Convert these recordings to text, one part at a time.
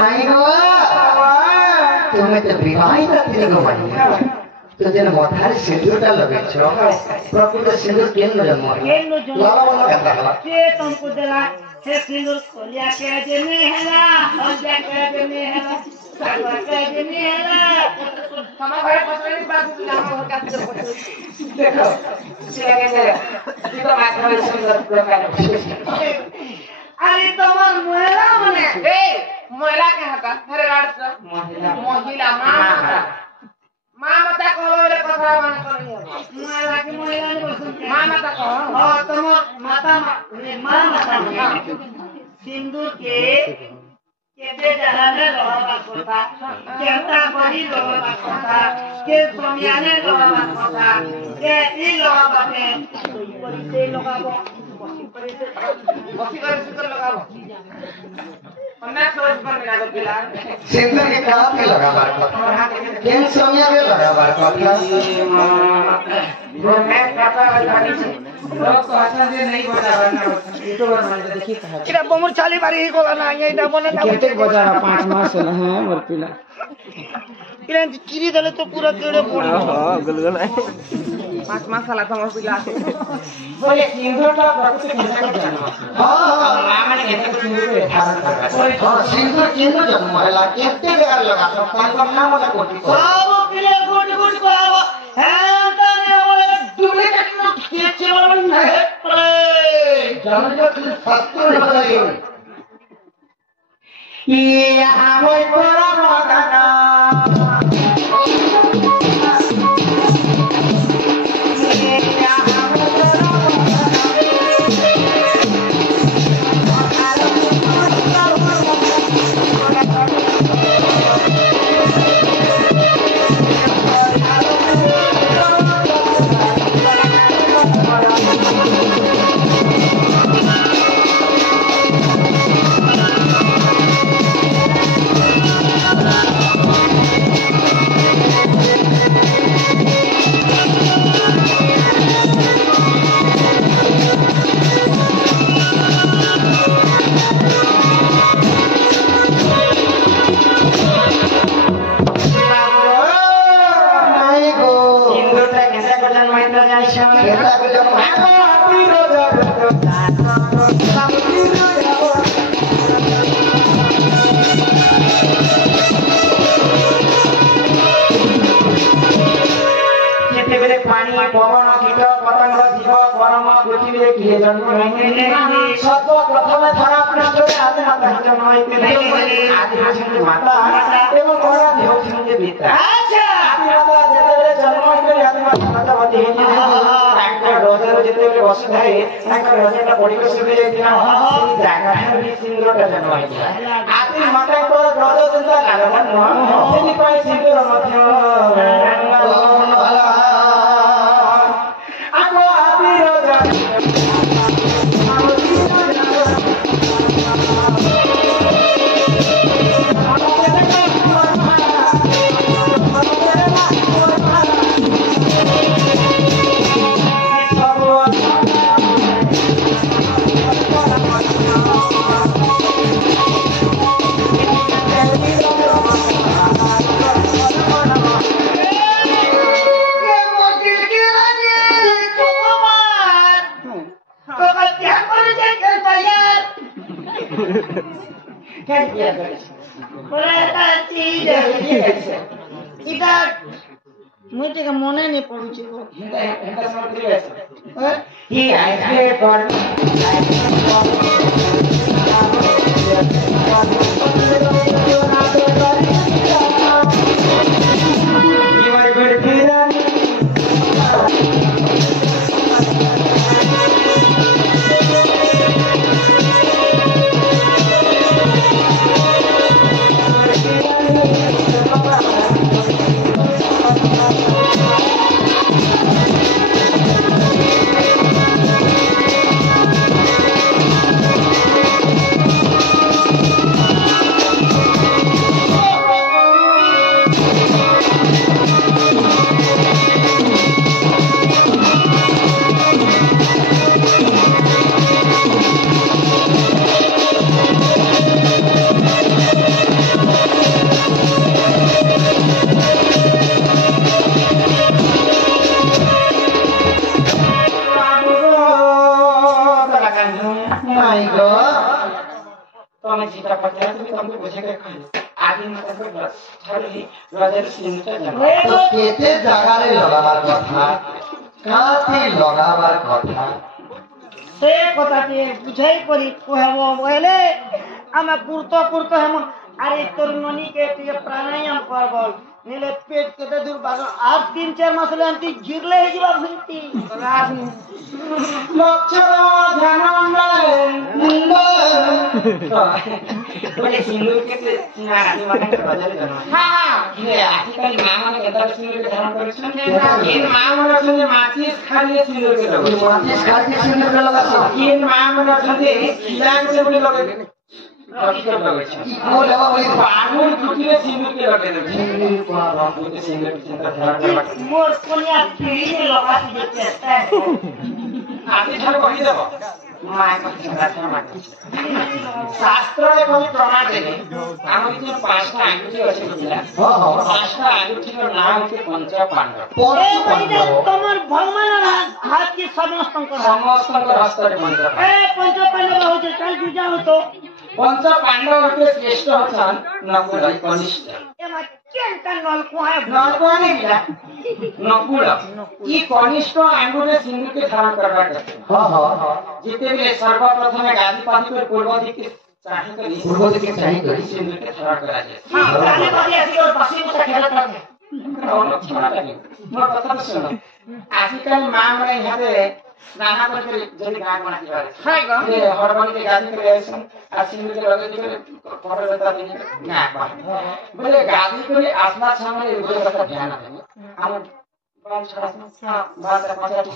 माई गो तुम्हें तो विवाहित थी गो माई तो जेन मथार सिंदूरटा लगेछो प्रकृत सिंदूर केन जन्म लाला वाला कहता है के तुमको देला हे सिंदूर खोलिया के देने हैला खोलिया के देने हैला सागवा के देने हैला हमारे पसंद की बात नाम हो का देखो सिलगे से ये तो मात्र सुंदर प्रकार अरे तुम्हार महिला मने ए महिला के हका अरे राड महिला मां मता कहले कथा मान करियो महिला की महिला ने बोल मां मता कह हां तुम माता मां मता सिंदूर के केते जलाने रहबा कथा केता बड़ी रहबा कथा के सोनियाने रहबा कथा के ई रहबा के कोई लगाबो बसी करे सिंदूर लगाबो अन्ना सोच पर लगा दो पिला सिंदूर के कहां पे लगाबार कथा केन सोनिया पे लगाबार कथा वो मैं कथा बतानी छे लोग कहता जे नहीं बतावा ना ये तो बना देखी कहा इरा बमुर चाली बारी को ना ये ना बना केते बजा 5 मास है मोर पिला इरा चिरी दले तो पूरा केड़े पड़ी हां गलगल है 5 मास साला तो मोर पिला बोले सिंदूरटा प्रकृति कैसा कर जाना हां माने केते सिंदूर के धारण कर हां सिंदूर केन जन्म हैला केते बेर लगा तो पांच नाम वाला कोटी को बाबू पिले गुड गुड को आवा है तने ओले डुप्लीकेट नो के चलवन है पड़े जानजो शास्त्र है ये आवै परा मदना मुझे मने नहीं पड़ुची को हेता समझ ले ही आइए पर मैं जीता पकड़ा तो तुमको बुझे के कहले आगे में तक छाली राजर सिंहटा जाना तो केते জাগারে লগাবার কথা কাতে লগাবার কথা से কথাটি বুঝাই করি কহব বলে আমি পুরতো হেম আরে তোর ননিকে টিকে প্রাণায়াম করবল नीले पेट के दूर भाग आज 3-4 मास ले अंति गिरले हे जीवा भूति राज लक्षण ध्यान बोले सिंदूर के नाराजी माने के बजारे जाना हां ये आजकल मां माने केता सिंदूर के धारण करे छन ये मां माने छन माचिस खाली सिंदूर के लगे माचिस खाली सिंदूर के लगा ये मां माने छन खिलान से बोले लगे रक्षक लगे छन ओ लेवा बोली पागुर टुटीले सिंदूर के लगे सिंदूर को रात सिंदूर के चिंता धारण करबा मोर कोनिया पीड़ी लगा देते आदि छन कहि देबो माय को चिंता माटी शास्त्र रे कोई प्रमाण देले आमि जे पांचटा आंगुठी अछि बुझला हां हां पांचटा आंगुठी रो नाम के पंच पांडव तमर भगवान हाथ के समस्त हस्त रे पंच ए पंच पांडव हो जे चल जुजा हो तो पंच पांडव के श्रेष्ठ हसन नकुल कनिष्ठ ए मा केनका नलको है नलको ने बिला नकुल ई कनिष्ठ आंगुरे सिंदूर के धारण करबा करते हां हां जिते भी सर्वप्रथम गादीपति पर पूर्व दिख के चाहि करी सिंदूर के धारण करा जाए हां गादीपति आसी और बसी मुसा खेलत रहते और छोड़ा लगे मोर कथा सुनो आजकल मां मरे यहां पे स्नान करके जल्दी गाय बना के रहे हाय ग ये हरमन के गादी के ऐसे आसिन के लगे के फोटो लेता नहीं ना बोले गादी के आसना सामने उधर का ध्यान है हम बाल छासना बाल पचाटी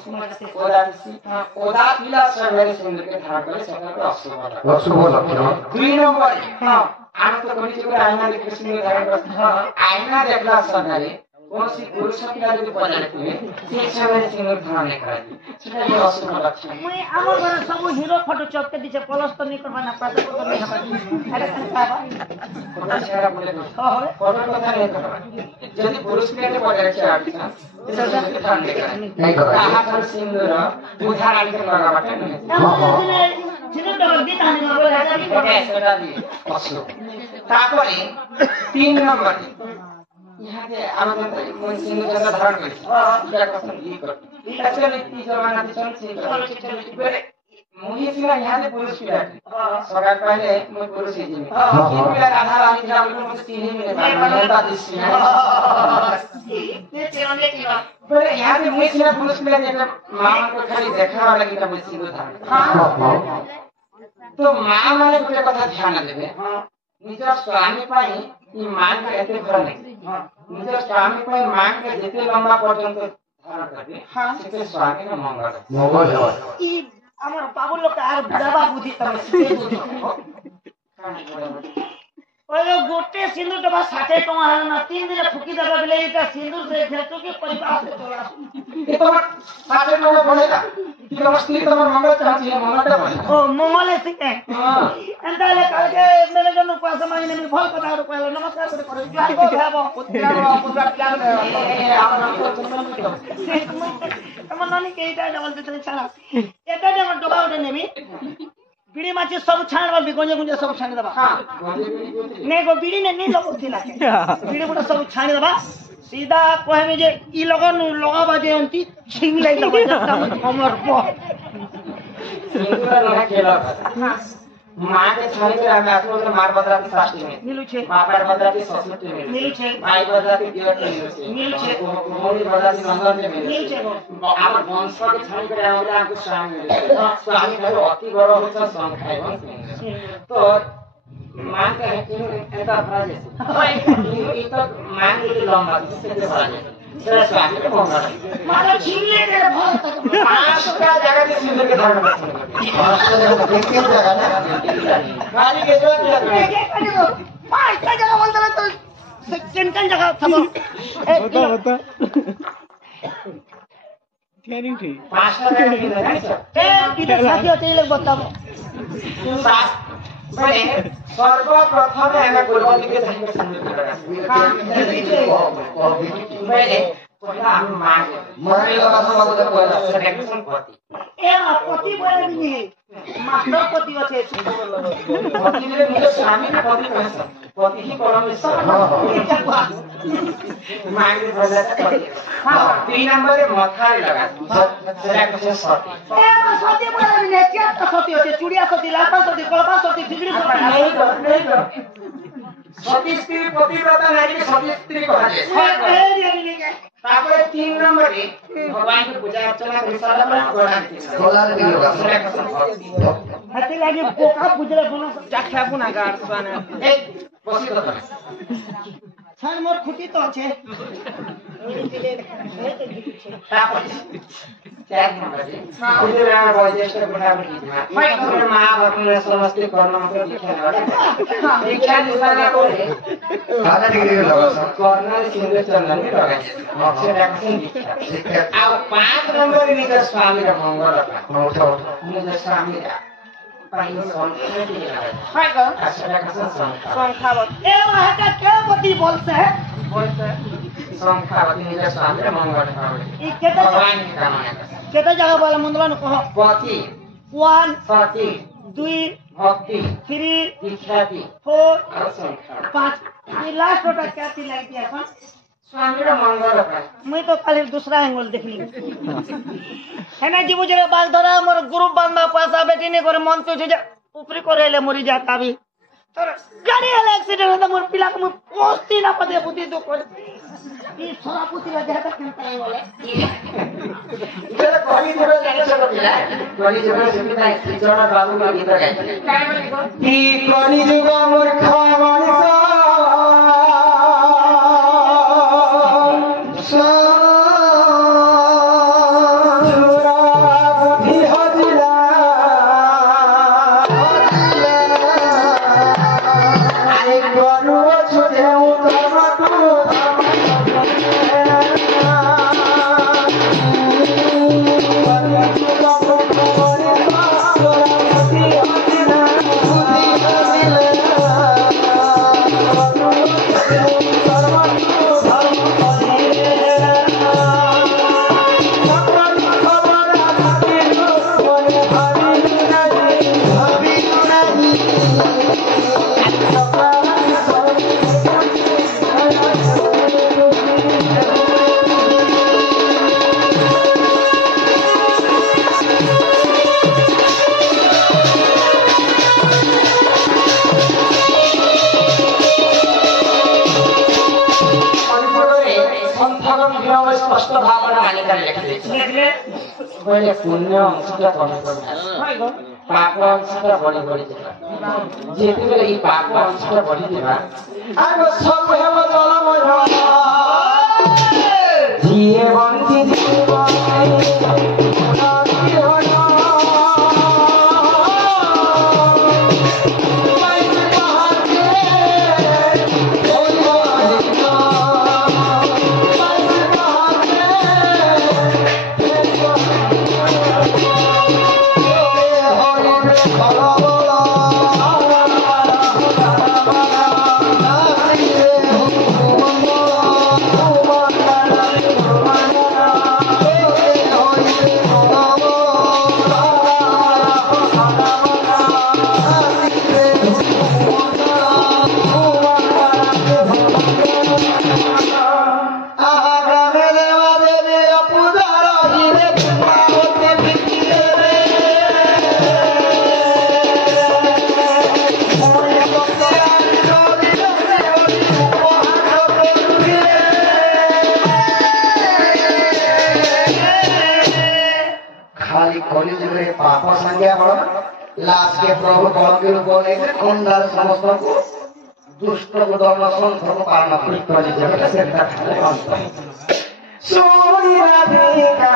ओदा पीला सवेरे सिंदूर के धारण करे सकल को अशुभ लक्षण 2 नंबर हां आन तो कोनी के आईना देख सिंदूर धारण कर आईना देखला सनारे कोनसी पुरुष की यदि पजाते से समय सिंदूर धारण कराई सेटा ये अशुभ लक्षण मैं हमर घर सब हीरो फोटो चपके दिछे प्लस तो नहीं करवाना पाता तो नहीं हमारी अरे खाबा फोटो शेयर बोले हां फोटो कथा नहीं करवा यदि पुरुष के पजारे छे आबी ना सेटा धारण नहीं करा आहा कर सिंदूर उधार के लगा बाटे नहीं सिंदूर तो दी तानी न बोले सेटा भी अशुभ तापरे 3 नंबर यहाँ के आनंद मन सिंह जगह धारण करी या कसम ली कर अच्छा नीति जमाना दिसन सिंह बेरे मोहि सिंह यहाँ से पुरुष पिला सगा पहले मैं पुरुष ही जी में पिला आधा रानी जा बोल मुझे 3 ही मिले मानता दिस ने तेरे की बेरे यहाँ से मोहि सिंह पुरुष पिला जे मां को खाली देखा वाला की मुझे सिंह धारण हां तो मां माने गोटे कथा ध्यान देबे निज स्वामी पाई ई मान के एते भर नहीं निज स्वामी पाई मान के जेते लंबा पर्यंत धारण करबे हां सेते स्वामी के मंगल हो ई हमर बाबू लोग आर बुढ़ावा बुद्धि तम से ओए गोटे सिंदूर डबा 60 टका है ना 3 दिन फुकी दबा बेले इटा सिंदूर से घेतो के परिवार से तोड़ा ए तो 60 टका बोलेगा कि नमस्ते तमर मंगल चाहती है मंगल बने ओ मंगल से के हां एंदा ले काल के मेरे जन पैसा मांगने में भल कथा रो कहले नमस्कार करे करे जाई को खाबो पुत्रा प्यार ए हमर हमर नानी के इटा डबल देते चला एटा जे हम डबा उठे नेबी बीड़ी माची सब छाण बा बिगोजे गुंजे सब छाण दबा हां ने गो बीड़ी ने नहीं लगो थिला बीड़ी गुटा सब छाण दबा सीधा कहे में जे ई लगन लगा बाजे अंती छिंग लाई लगा हमर को सिंदूर लगा खेला हां मां के छाणी के हम आसो तो मार बदला की सास्ती में मिलु छे मार बदला की ससुर में मिलु छे माई बदला की दिया के मिलु छे मोरी बदला की नंदन में मिलु छे हमर वंश के छाणी के हमरा आपको स्वामी मिले स्वामी को अति बड़ होता संख्या तो मां के एता अपराध है ई तो मां के लंबा से भरा जाए तेरा स्वामी के मंगल मारो छीन ले रे बहुत पांच का जगह के सिंदूर के धारण कर एक जगह ना खाली के जो पांच का जगह बोलता है तो सेकंड जगह था बता क्या नहीं थी पांच का जगह है ए किधर साथी होते ये लोग बताओ बड़े सर्वप्रथम हमें पूर्व दिखे धारण सिंदूर के लगा बड़े पहिला हम मागे मरने लगा सब बाबू तक बोला सिलेक्शन पति ए पति बोले नहीं मास्टर पति আছে पति ने मुझे स्वामी ने पति कहा पति ही परमेश्वर मागे बोला पति हां 3 नंबर मथारे लगा सिलेक्शन सती ए सती बोले नहीं क्या सती আছে चूड़िया सती लापा सती कलपा सती बिगड़ी सती सती स्त्री पतिव्रता नारी के सती स्त्री कहा जाए तापर 3 नंबर भगवान की पूजा अर्चना कर सारा बोला रे लोग हते लागे पोका पूजला बनो जाख्या पुना गार स्वाना ए बसी तो छान मोर खुटी तो আছে तापर 4 नंबर पूजला बजेस्ट बना बना मैं तो मां बाप ने समस्ते करना मतलब दीक्षा दिवाना करे खाना डिग्री लगा सब कर्नल सिंह चंदन में लगा सिलेक्शन अब 5 नंबर निकर स्वामी का मंगल का उठो निकर स्वामी का पाइन संख्या दिया है का सिलेक्शन संख्या ए वहां का क्या पति बोलते हैं संख्या निकर स्वामी का मंगल का ये केटा भगवान की कामना केटा जगह वाला मंगल न कहो पति 1 सती 2 भक्ति 3 दीक्षा 4 और संख्या 5 ये लास्ट टोटल क्या थी लाइक दिया था स्वामी का मंगल का मैं तो खाली दूसरा एंगल देख ली है ना जीव जरे बाग धरा मोर गुरु बांधा पैसा बेटी ने करे मन तो जे ऊपरी करेले मरी जाता भी तर गाड़ी वाला एक्सीडेंट होता मोर पिला को पोस्ती ना पदे बुद्धि दो कर ये छोरा पुती ला जाता केनता है वाले इधर कोई देवे जाने से पिला कोई जगह से पिता जणा बाबू का गीत गाय काय बोले की कोनी जुगा मूर्ख मनुष्य पहले पुण्य अंशटा कमी कर पाप अंशटा बड़ी बड़ी जेते बेले ई पाप अंशटा बड़ी दिबा आगो सब हेम जलमय जिए बंती जीवन पाप संज्ञा लाश के प्रभु बल के रूप में खंडार समस्त को दुष्ट को दर्शन धर्म पालन कर सोई राधे का